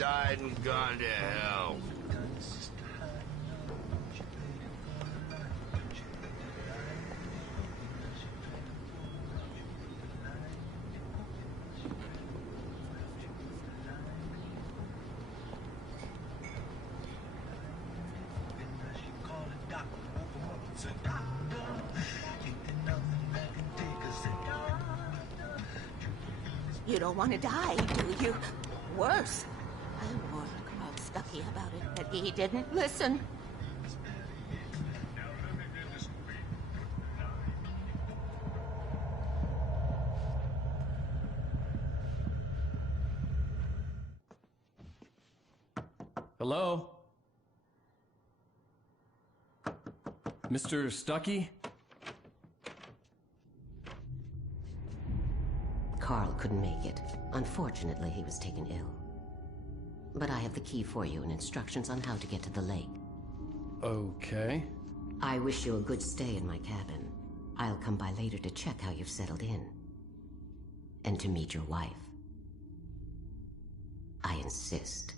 died and gone to hell. You don't want to die, do you? Worse. I warned Carl Stucky about it, but he didn't listen. Hello? Mr. Stucky? Carl couldn't make it. Unfortunately, he was taken ill. But I have the key for you and instructions on how to get to the lake. Okay. I wish you a good stay in my cabin. I'll come by later to check how you've settled in. And to meet your wife. I insist.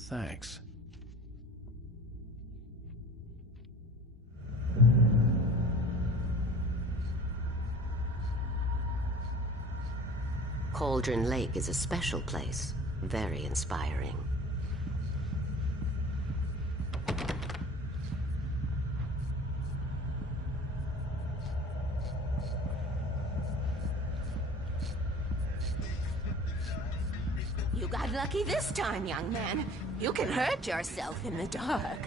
Thanks. Cauldron Lake is a special place. Very inspiring. You got lucky this time, young man. You can hurt yourself in the dark.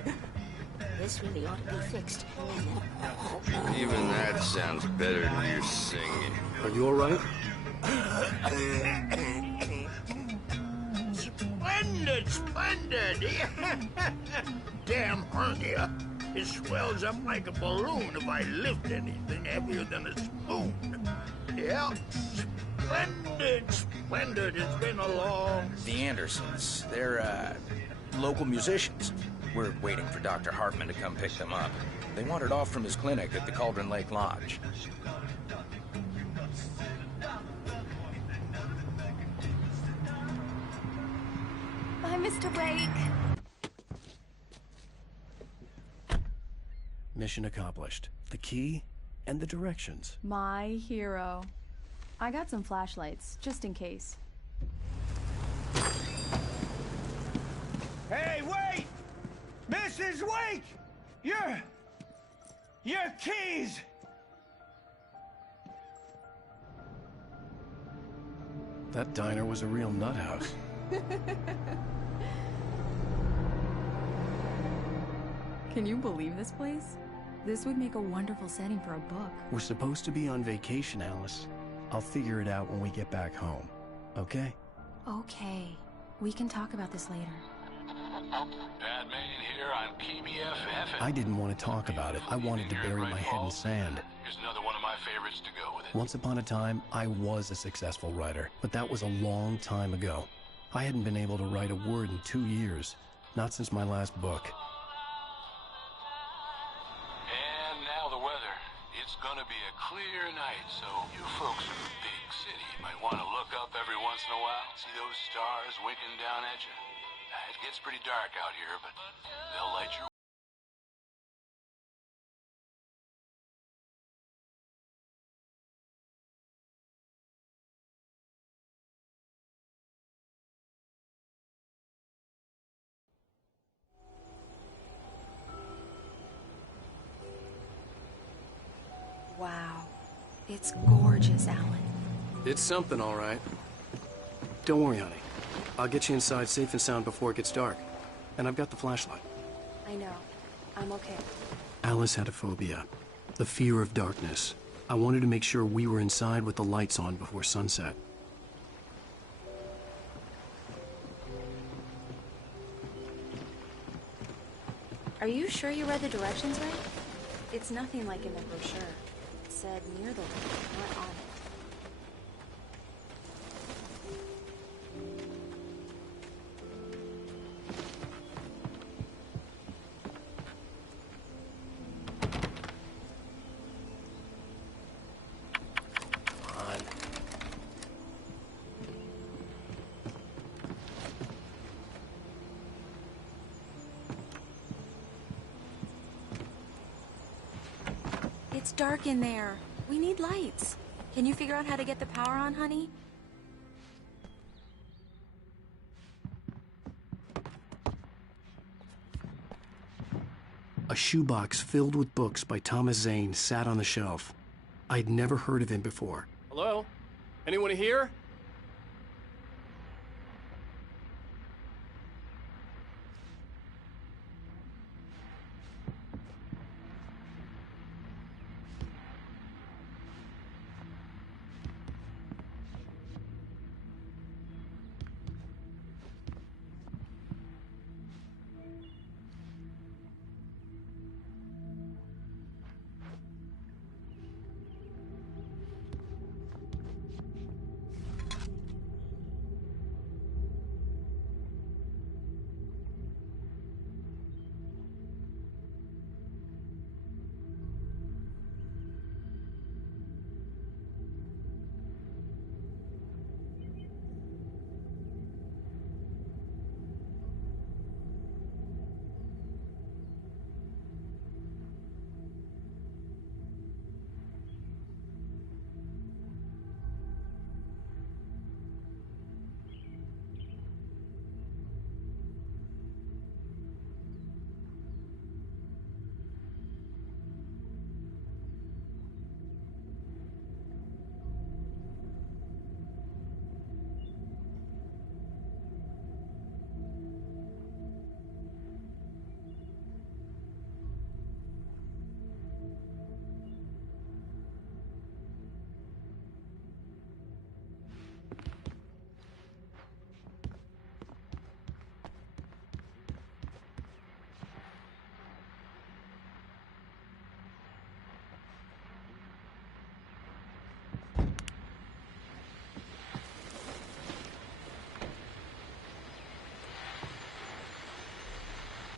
This really ought to be fixed. Even that sounds better than your singing. Are you all right? Splendid, splendid! Damn hernia. It swells up like a balloon if I lift anything heavier than a spoon. Yeah, splendid, splendid. It's been a long... The Andersons, they're, local musicians. We're waiting for Dr. Hartman to come pick them up. They wandered off from his clinic at the Cauldron Lake Lodge. Bye, Mr. Wake. Mission accomplished. The key and the directions. My hero. I got some flashlights, just in case. Hey, wait! Mrs. Wake! Your keys! That diner was a real nut house. Can you believe this place? This would make a wonderful setting for a book. We're supposed to be on vacation, Alice. I'll figure it out when we get back home. Okay? Okay. We can talk about this later. Batman here on PBFF. I didn't want to talk about it. I wanted to bury my head in sand. Here's another one of my favorites to go with it. Once upon a time, I was a successful writer, but that was a long time ago. I hadn't been able to write a word in 2 years. Not since my last book. And now the weather. It's gonna be a clear night, so you folks in the big city might want to look up every once in a while. See those stars winking down at you? It gets pretty dark out here, but they'll light your... Wow. It's gorgeous, Alan. It's something, all right. Don't worry, honey. I'll get you inside safe and sound before it gets dark. And I've got the flashlight. I know. I'm okay. Alice had a phobia. The fear of darkness. I wanted to make sure we were inside with the lights on before sunset. Are you sure you read the directions right? It's nothing like in the brochure. It said near the lake, not on it. dark in there. We need lights. Can you figure out how to get the power on, honey? A shoebox filled with books by Thomas Zane sat on the shelf. I'd never heard of him before. Hello? Anyone here?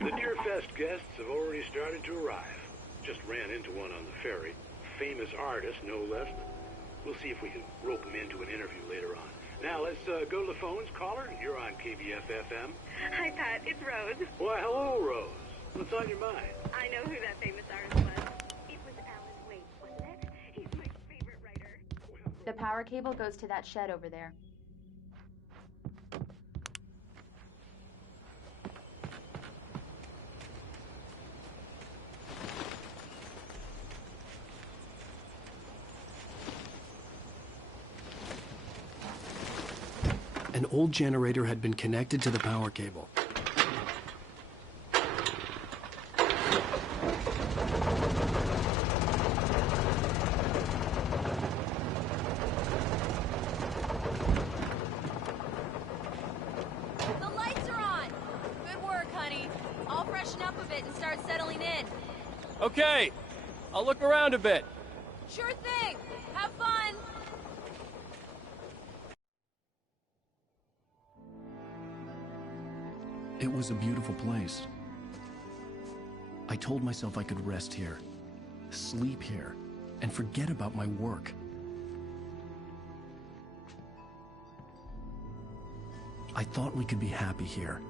The Deerfest guests have already started to arrive. Just ran into one on the ferry. Famous artist, no less. We'll see if we can rope him into an interview later on. Now, let's go to the phones. Caller, you're on KBF-FM. Hi, Pat. It's Rose. Why, hello, Rose. What's on your mind? I know who that famous artist was. It was Alan Wake, wasn't it? He's my favorite writer. The power cable goes to that shed over there. An old generator had been connected to the power cable. The lights are on! Good work, honey. I'll freshen up a bit and start settling in. Okay, I'll look around a bit. Sure thing! Have fun! It was a beautiful place. I told myself I could rest here, sleep here, and forget about my work. I thought we could be happy here.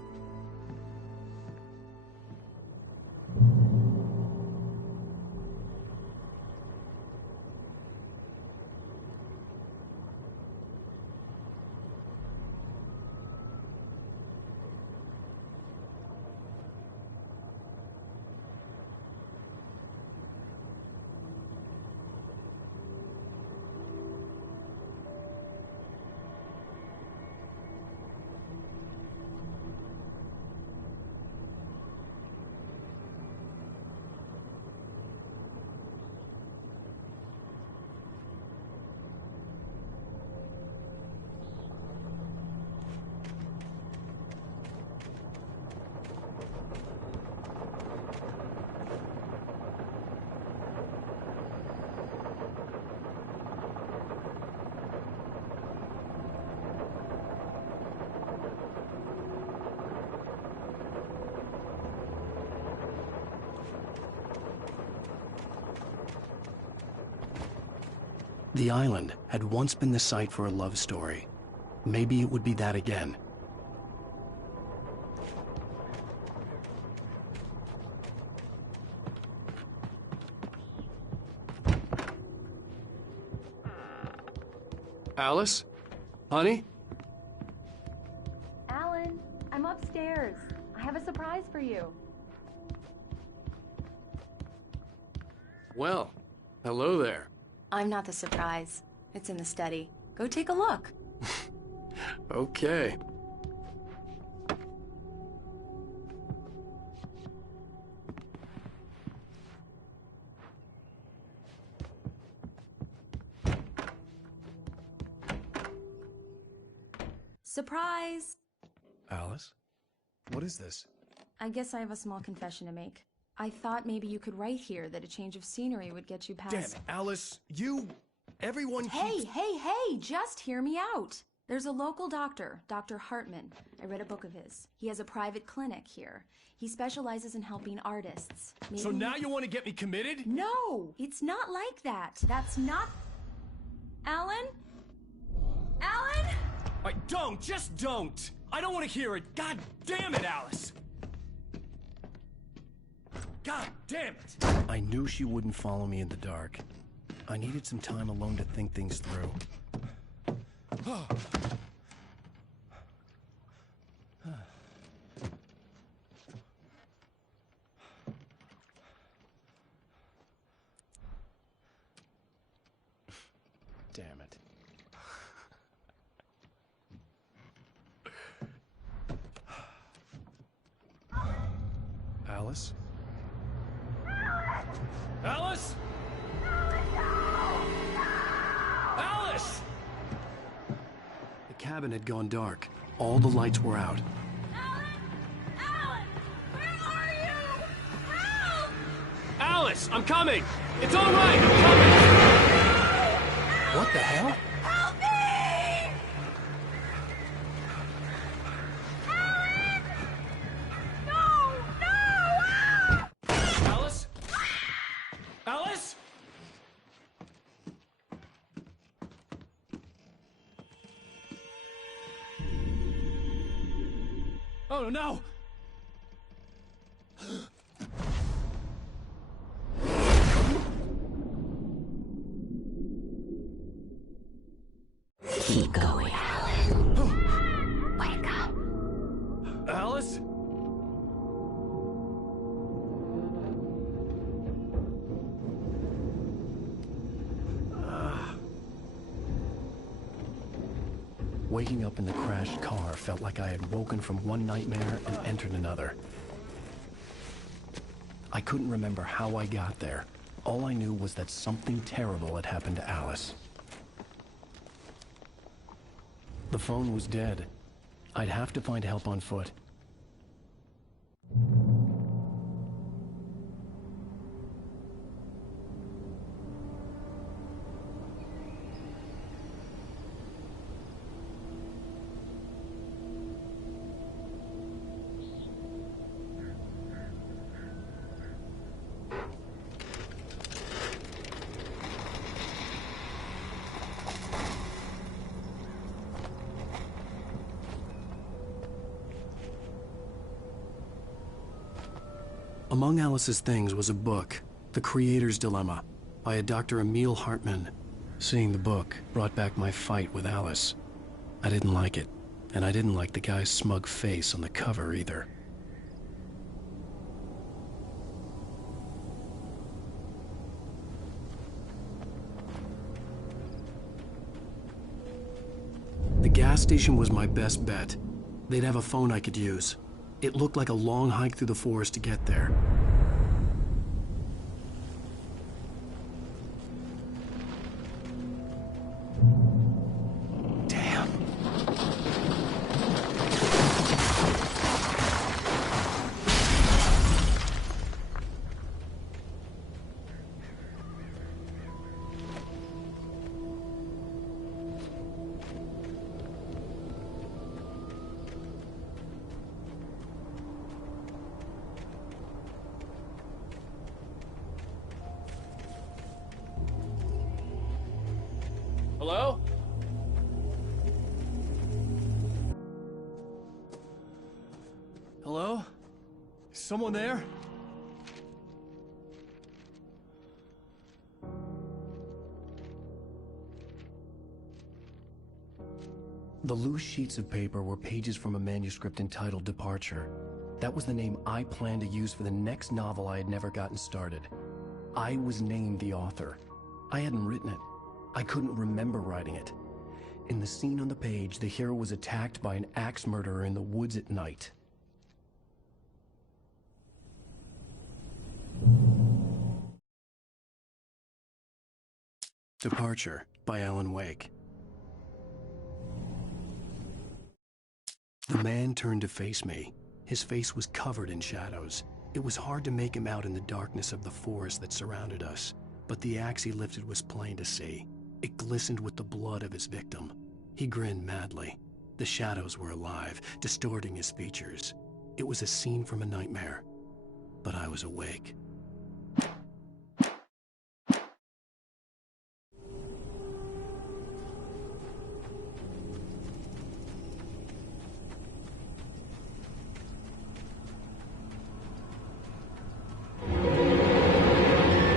The island had once been the site for a love story. Maybe it would be that again. Alice? Honey? Alan, I'm upstairs. I have a surprise for you. Well, hello there. I'm not the surprise. It's in the study. Go take a look. Okay. Surprise! Alice? What is this? I guess I have a small confession to make. I thought maybe you could write here that a change of scenery would get you past... Damn it, Alice, everyone Hey, just hear me out. There's a local doctor, Dr. Hartman. I read a book of his. He has a private clinic here. He specializes in helping artists. Maybe... So now you want to get me committed? No, it's not like that. That's not... Alan? Alan? Just don't! I don't want to hear it! God damn it, Alice! God damn it! I knew she wouldn't follow me in the dark. I needed some time alone to think things through. Damn it. Alice? Alice? Alice! The cabin had gone dark. All the lights were out. Alan! Where are you? Help! Alice, I'm coming! It's all right, I'm coming! What the hell? Help me! Alan! No! No! Ah! Alice? Alice? Oh no! Keep going, Alan. Wake up. Alice? Waking up in the crashed car felt like I had woken from one nightmare and entered another. I couldn't remember how I got there. All I knew was that something terrible had happened to Alice. The phone was dead. I'd have to find help on foot. Among Alice's things was a book, The Creator's Dilemma, by a Dr. Emil Hartman. Seeing the book brought back my fight with Alice. I didn't like it, and I didn't like the guy's smug face on the cover either. The gas station was my best bet. They'd have a phone I could use. It looked like a long hike through the forest to get there. Damn. Hello? Hello? Is someone there? The loose sheets of paper were pages from a manuscript entitled Departure. That was the name I planned to use for the next novel I had never gotten started. I was named the author. I hadn't written it. I couldn't remember writing it. In the scene on the page, the hero was attacked by an axe murderer in the woods at night. Departure by Alan Wake. The man turned to face me. His face was covered in shadows. It was hard to make him out in the darkness of the forest that surrounded us, but the axe he lifted was plain to see. It glistened with the blood of his victim. He grinned madly. The shadows were alive, distorting his features. It was a scene from a nightmare, but I was awake.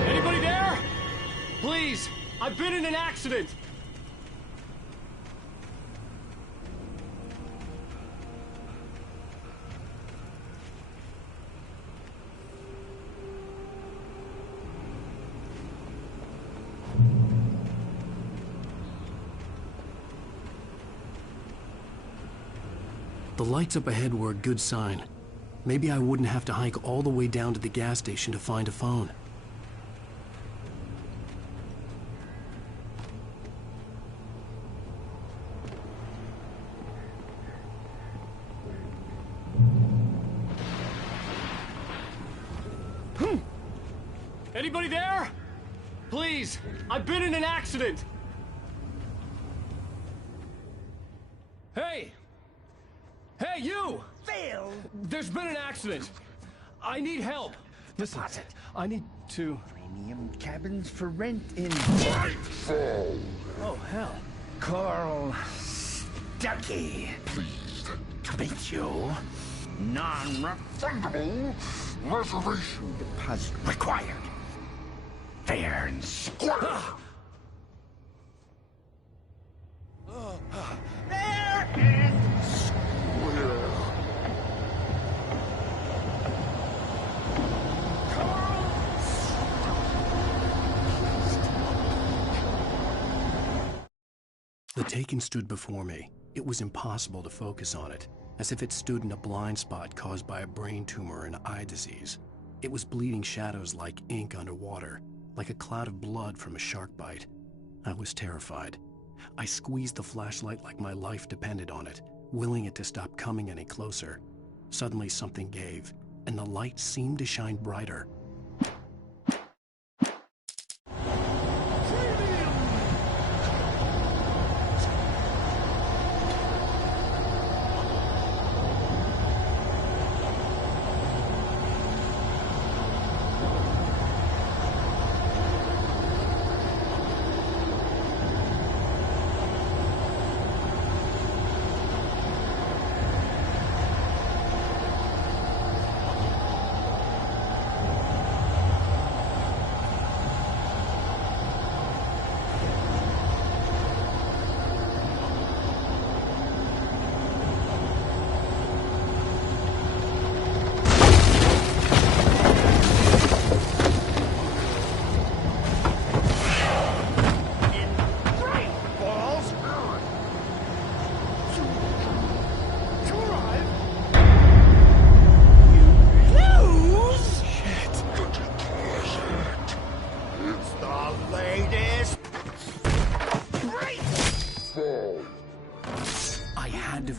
Anybody there? Please, I've been in an accident. The lights up ahead were a good sign. Maybe I wouldn't have to hike all the way down to the gas station to find a phone. Anybody there? Please, I've been in an accident. Hey! Hey, you! Phil! There's been an accident. I need help. Listen, I need to... Premium cabins for rent in... Nightfall! Oh, hell. Carl Stuckey. Pleased To meet you. Non-refundable reservation deposit required. Fair and square. Fair and square. The Taken stood before me. It was impossible to focus on it, as if it stood in a blind spot caused by a brain tumor and eye disease. It was bleeding shadows like ink underwater, like a cloud of blood from a shark bite. I was terrified. I squeezed the flashlight like my life depended on it, willing it to stop coming any closer. Suddenly something gave, and the light seemed to shine brighter.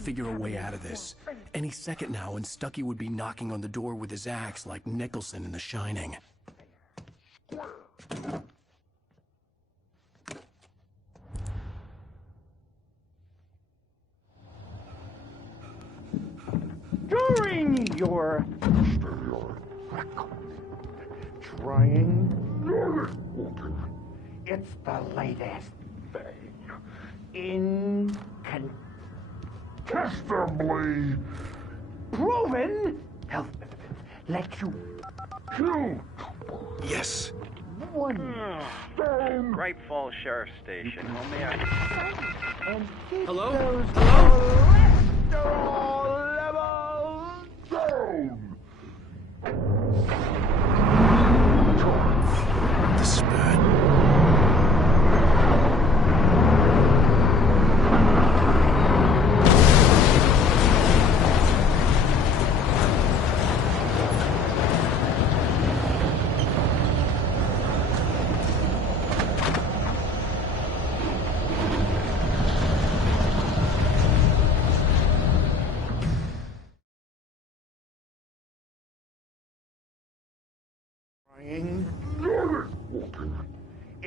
Figure a way out of this. Any second now, and Stuckey would be knocking on the door with his axe like Nicholson in The Shining. During your trying, it's the latest thing. Incontestably proven health benefits let you kill. Yes, one stone. Bright Falls Sheriff Station. How may I... And keep Hello? those cholesterol levels down. This is bad.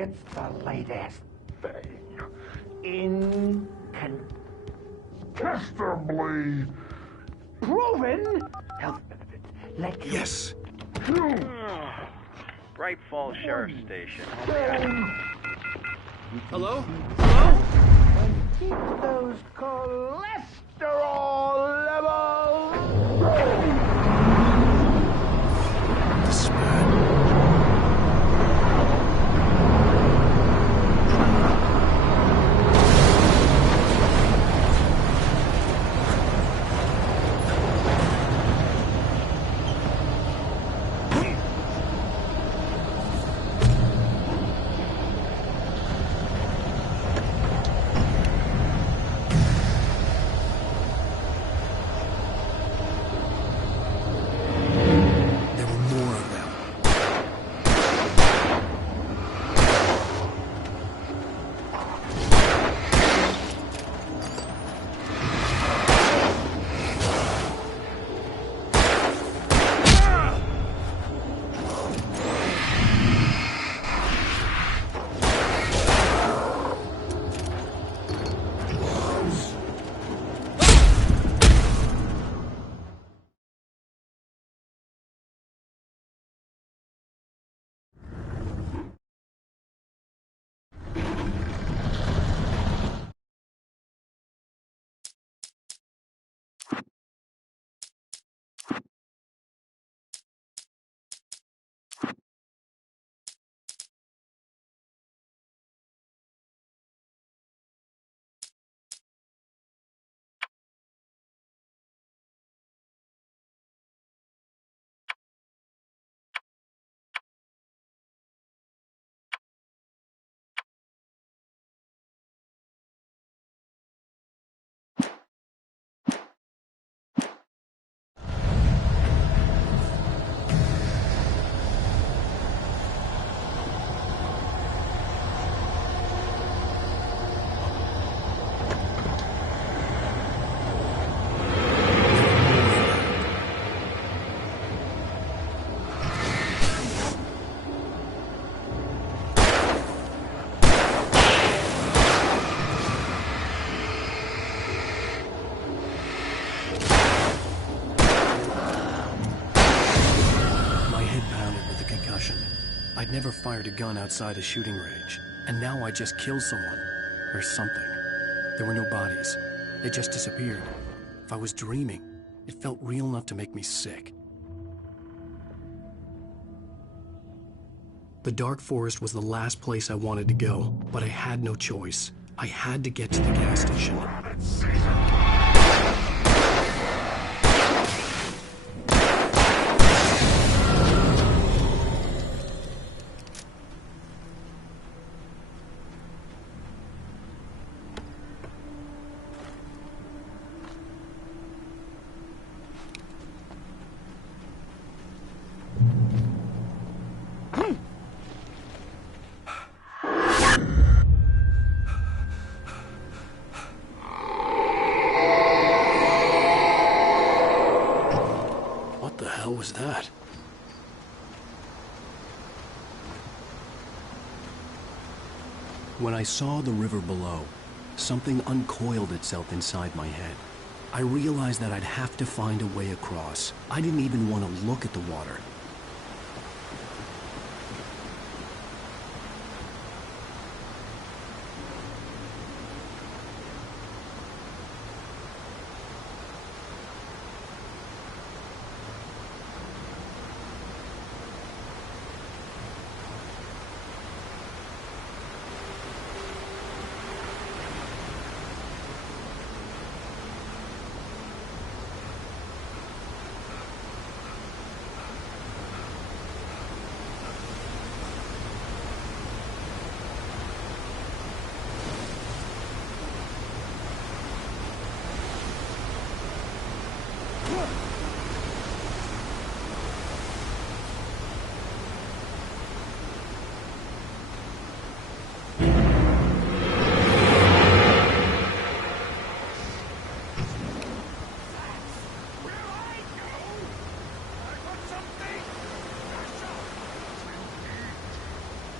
It's the latest thing. Incontestably proven health benefits. Let you... Yes. Bright Falls Sheriff Station. How may I... Hello? Hello? And keep those cholesterol levels down. This is bad. I'd never fired a gun outside a shooting range, and now I just killed someone. Or something. There were no bodies. They just disappeared. If I was dreaming, it felt real enough to make me sick. The Dark Forest was the last place I wanted to go, but I had no choice. I had to get to the gas station. What was that? When I saw the river below, something uncoiled itself inside my head. I realized that I'd have to find a way across. I didn't even want to look at the water.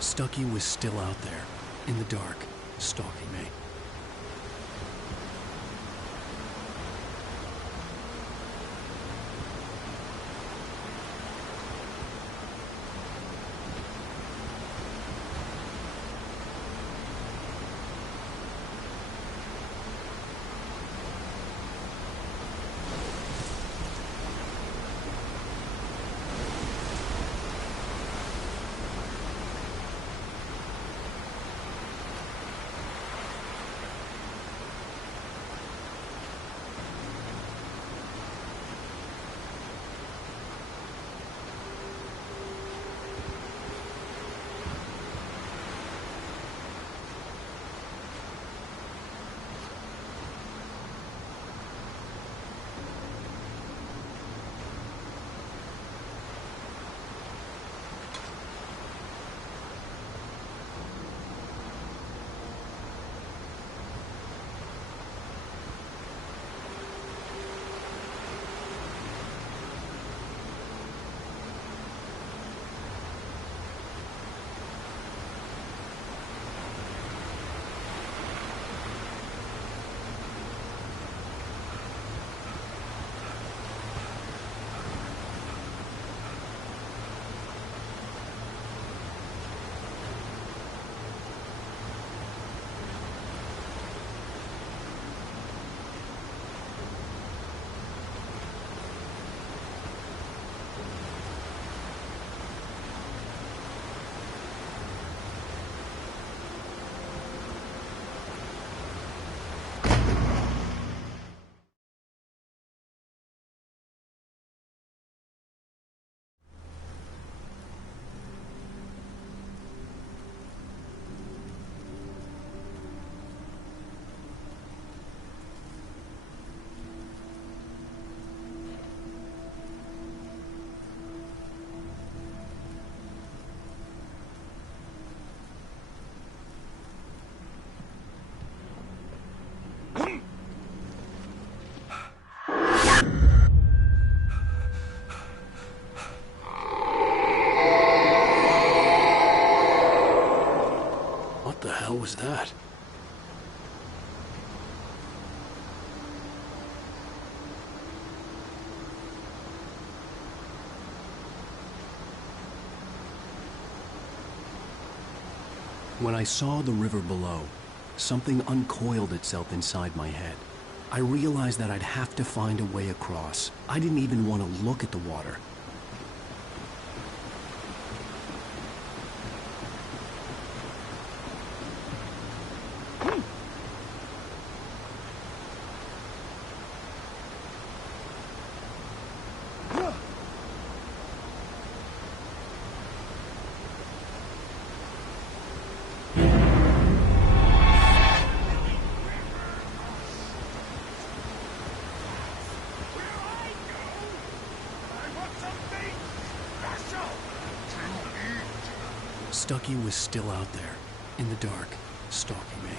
Stucky was still out there, in the dark, stalking me. What the hell was that? When I saw the river below, something uncoiled itself inside my head. I realized that I'd have to find a way across. I didn't even want to look at the water. Stucky was still out there, in the dark, stalking me.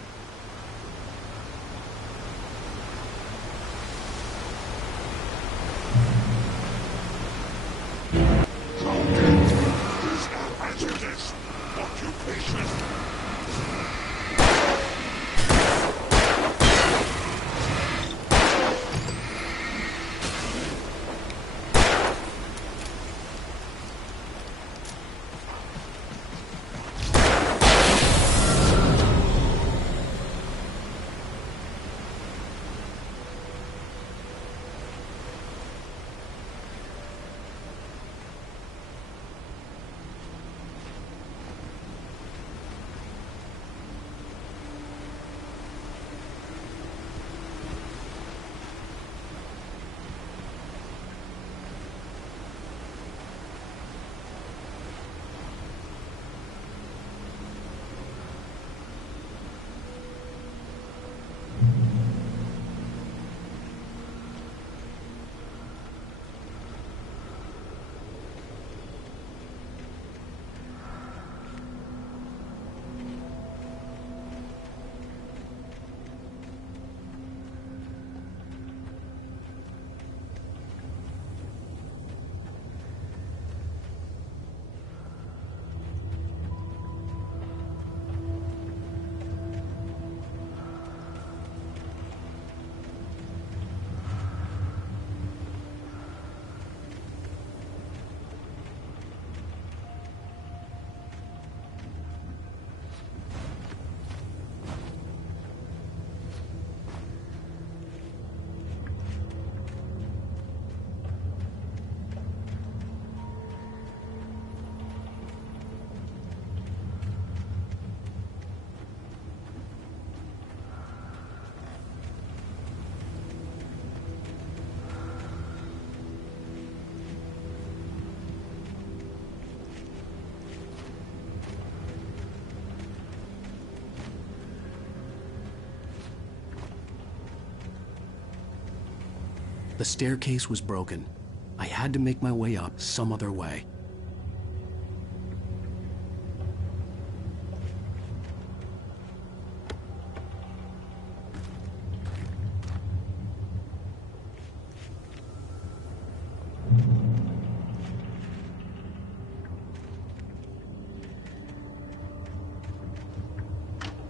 The staircase was broken. I had to make my way up some other way.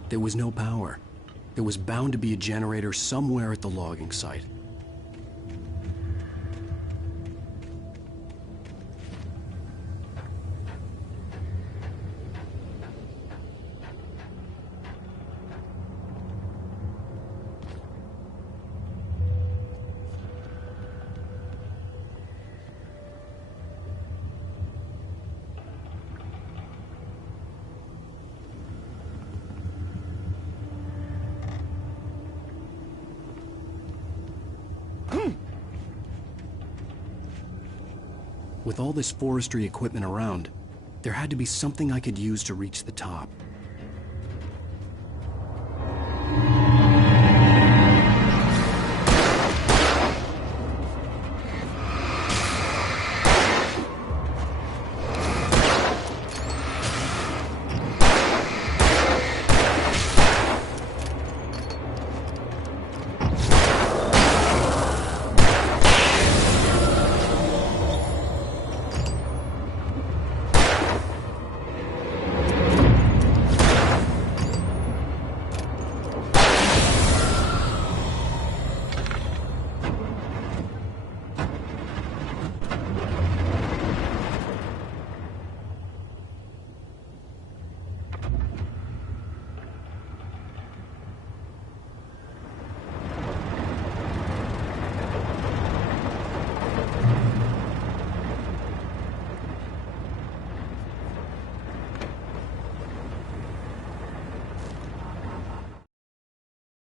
There was no power. There was bound to be a generator somewhere at the logging site. With all this forestry equipment around, there had to be something I could use to reach the top.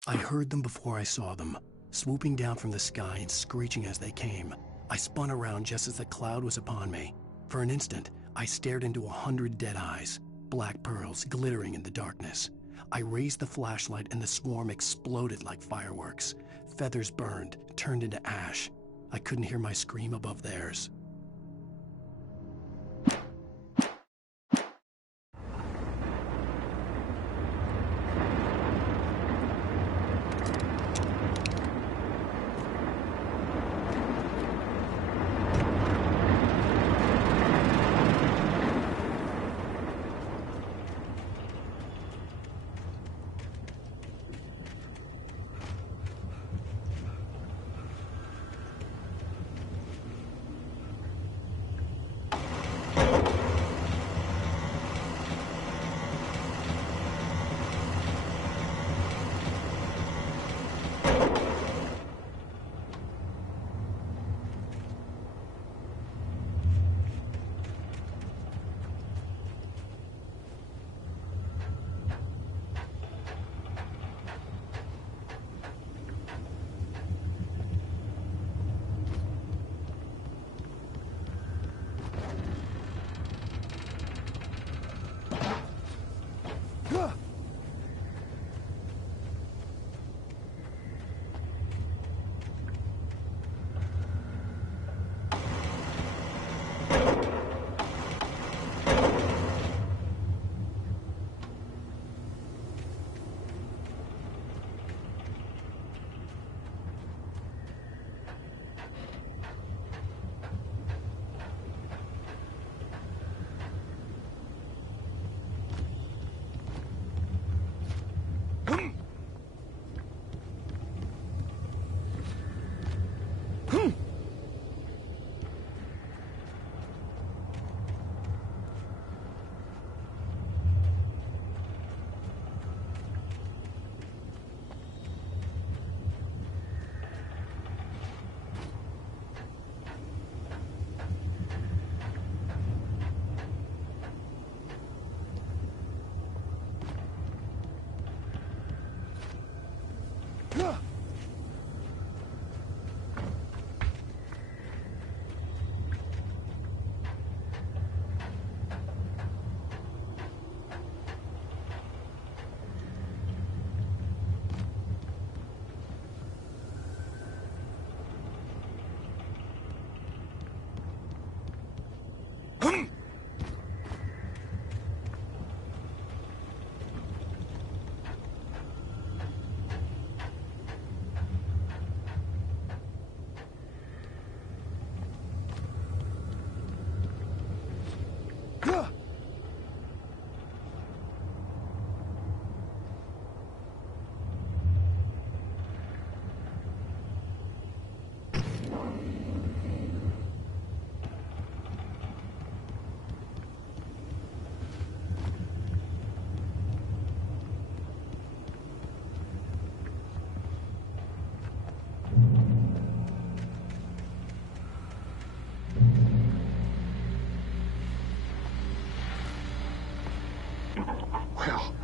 I heard them before I saw them, swooping down from the sky and screeching as they came. I spun around just as the cloud was upon me. For an instant, I stared into 100 dead eyes, black pearls glittering in the darkness. I raised the flashlight and the swarm exploded like fireworks. Feathers burned, turned into ash. I couldn't hear my scream above theirs.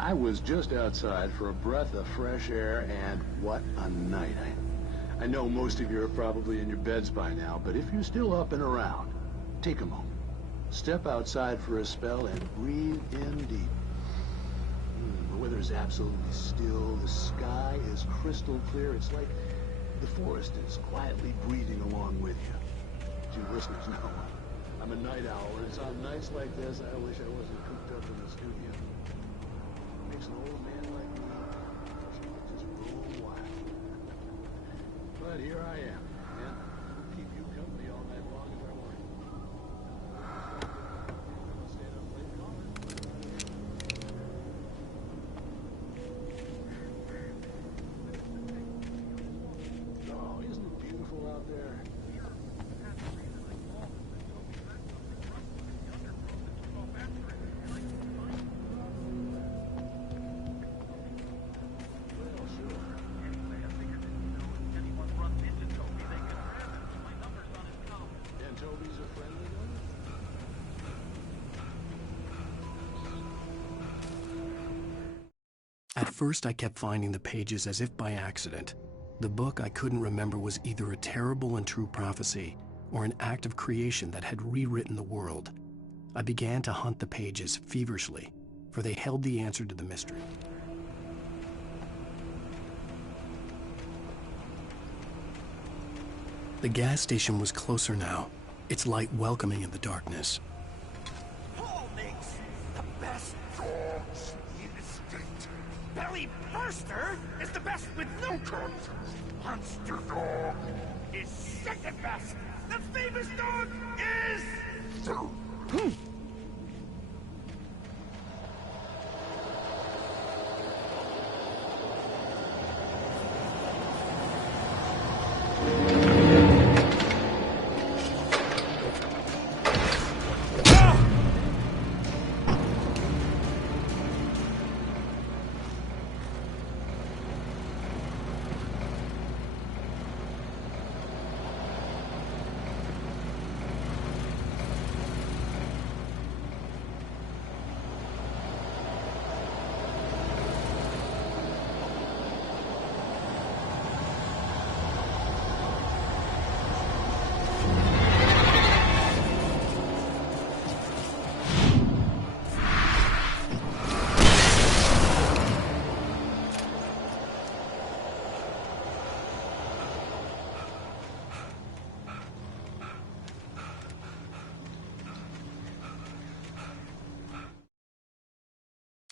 I was just outside for a breath of fresh air, and what a night. I know most of you are probably in your beds by now, but if you're still up and around, take a moment. Step outside for a spell and breathe in deep. The weather's absolutely still. The sky is crystal clear. It's like the forest is quietly breathing along with you. As you listeners know, I'm a night owl, and it's on nights like this I wish I wasn't cooped up in the studio. It makes an old man like me just roam wild. But here I am, and I'll keep you company all night long if I want. Staying up late calling. Oh, isn't it beautiful out there? At first, I kept finding the pages as if by accident. The book I couldn't remember was either a terrible and true prophecy or an act of creation that had rewritten the world. I began to hunt the pages feverishly, for they held the answer to the mystery. The gas station was closer now, its light welcoming in the darkness. Paul makes the best dogs in the state. Belly Burster is the best with no guns. Monster Dog is second best. The famous dog is...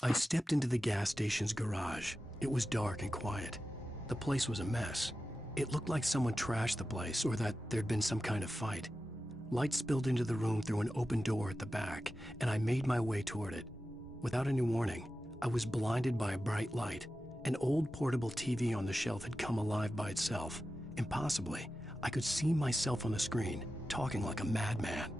I stepped into the gas station's garage. It was dark and quiet. The place was a mess. It looked like someone trashed the place or that there'd been some kind of fight. Light spilled into the room through an open door at the back, and I made my way toward it. Without any warning, I was blinded by a bright light. An old portable TV on the shelf had come alive by itself. Impossibly, I could see myself on the screen, talking like a madman.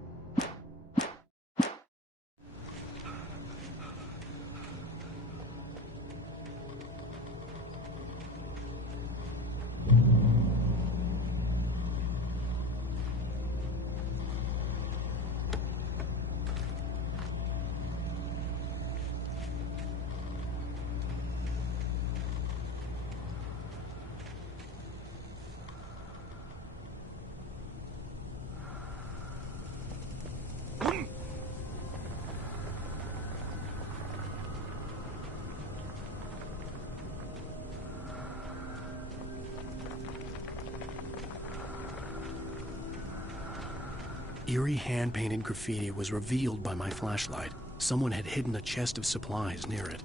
Eerie hand-painted graffiti was revealed by my flashlight. Someone had hidden a chest of supplies near it.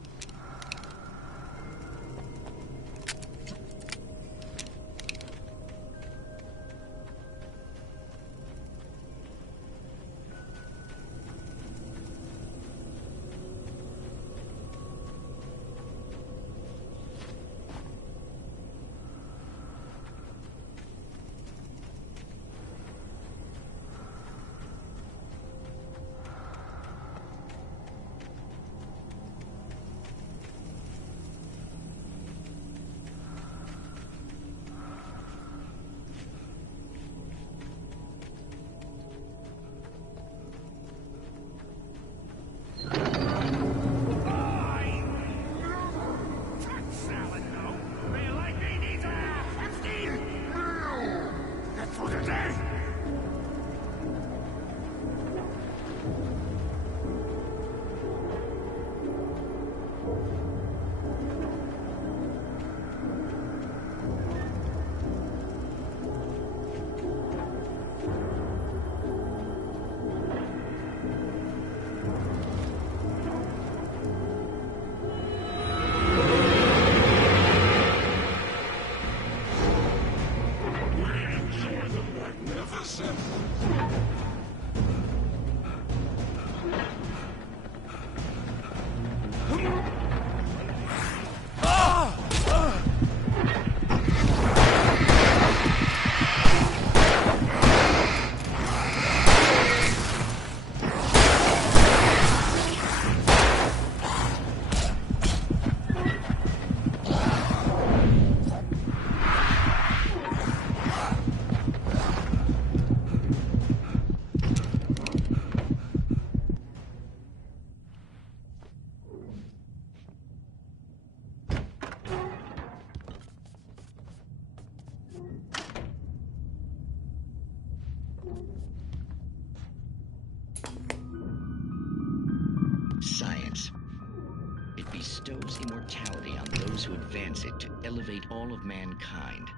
those who advance it to elevate all of mankind.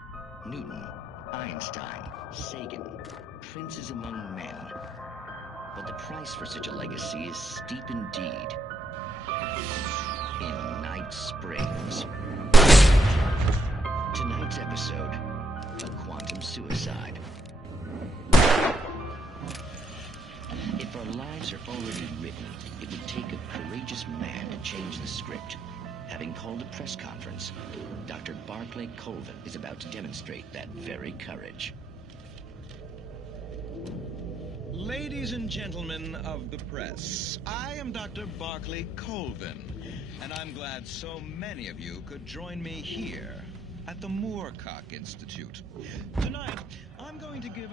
Newton, Einstein, Sagan, princes among men. But the price for such a legacy is steep indeed. In Night Springs. Tonight's episode, a quantum suicide. If our lives are already written, it would take a courageous man to change the script. Having called a press conference, Dr. Barclay Colvin is about to demonstrate that very courage. Ladies and gentlemen of the press, I am Dr. Barclay Colvin, and I'm glad so many of you could join me here at the Moorcock Institute. Tonight, I'm going to give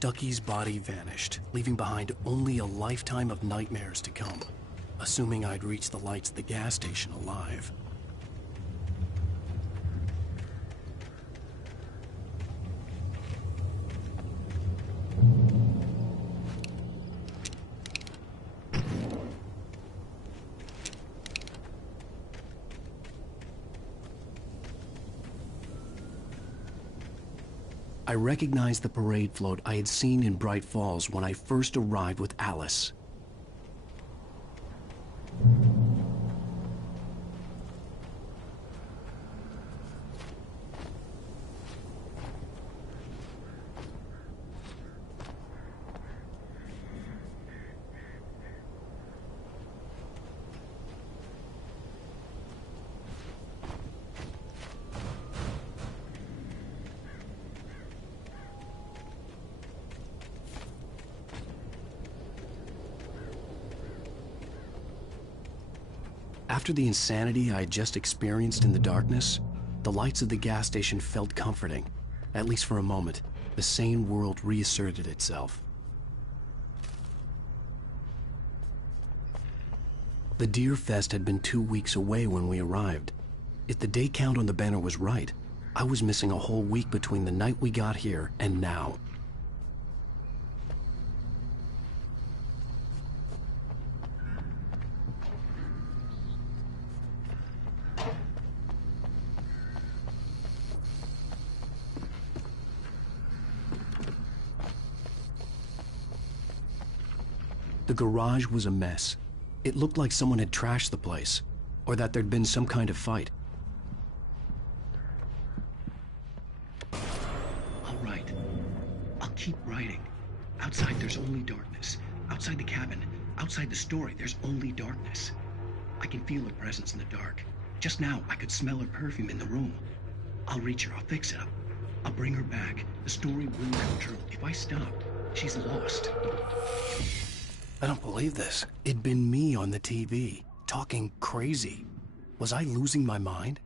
Stucky's body vanished, leaving behind only a lifetime of nightmares to come, assuming I'd reached the lights at the gas station alive. I recognized the parade float I had seen in Bright Falls when I first arrived with Alice. After the insanity I had just experienced in the darkness, the lights of the gas station felt comforting. At least for a moment, the sane world reasserted itself. The Deer Fest had been 2 weeks away when we arrived. If the day count on the banner was right, I was missing a whole week between the night we got here and now. The garage was a mess. It looked like someone had trashed the place, or that there'd been some kind of fight. All right. I'll keep writing. Outside, there's only darkness. Outside the cabin, outside the story, there's only darkness. I can feel her presence in the dark. Just now, I could smell her perfume in the room. I'll reach her. I'll fix it. I'll bring her back. The story will come true. If I stop, she's lost. I don't believe this. It'd been me on the TV, talking crazy. Was I losing my mind?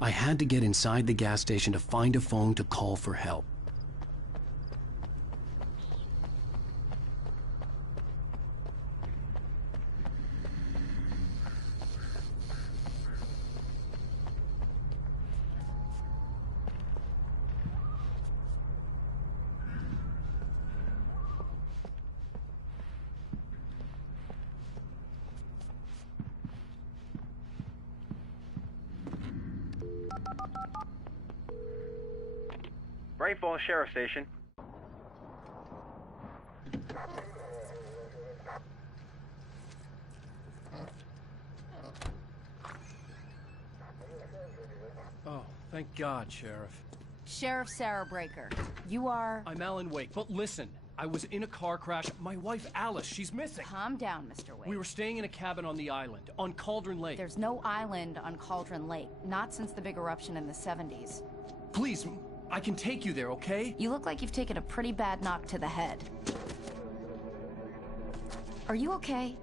I had to get inside the gas station to find a phone to call for help. Bright Falls Sheriff Station. Oh, thank God, Sheriff. Sheriff Sarah Breaker. You are... I'm Alan Wake, but listen. I was in a car crash. My wife, Alice, she's missing. Calm down, Mr. Wake. We were staying in a cabin on the island, on Cauldron Lake. There's no island on Cauldron Lake. Not since the big eruption in the 70s. Please, I can take you there, okay? You look like you've taken a pretty bad knock to the head. Are you okay?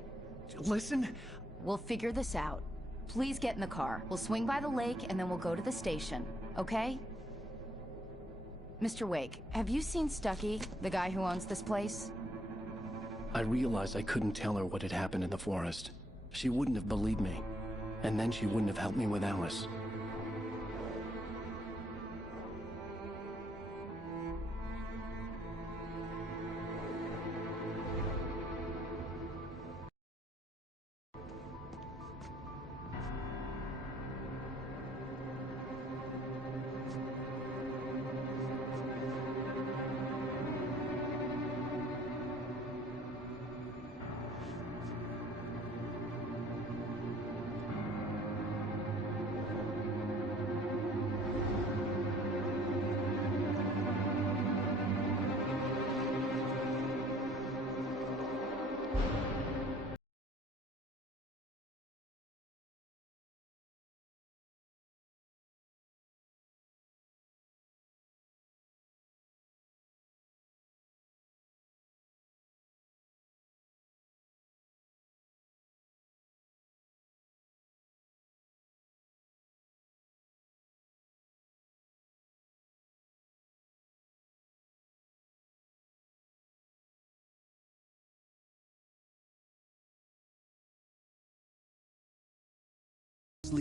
Listen. We'll figure this out. Please get in the car. We'll swing by the lake and then we'll go to the station, okay? Mr. Wake, have you seen Stucky, the guy who owns this place? I realized I couldn't tell her what had happened in the forest. She wouldn't have believed me. And then she wouldn't have helped me with Alice.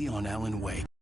on Alan Wake.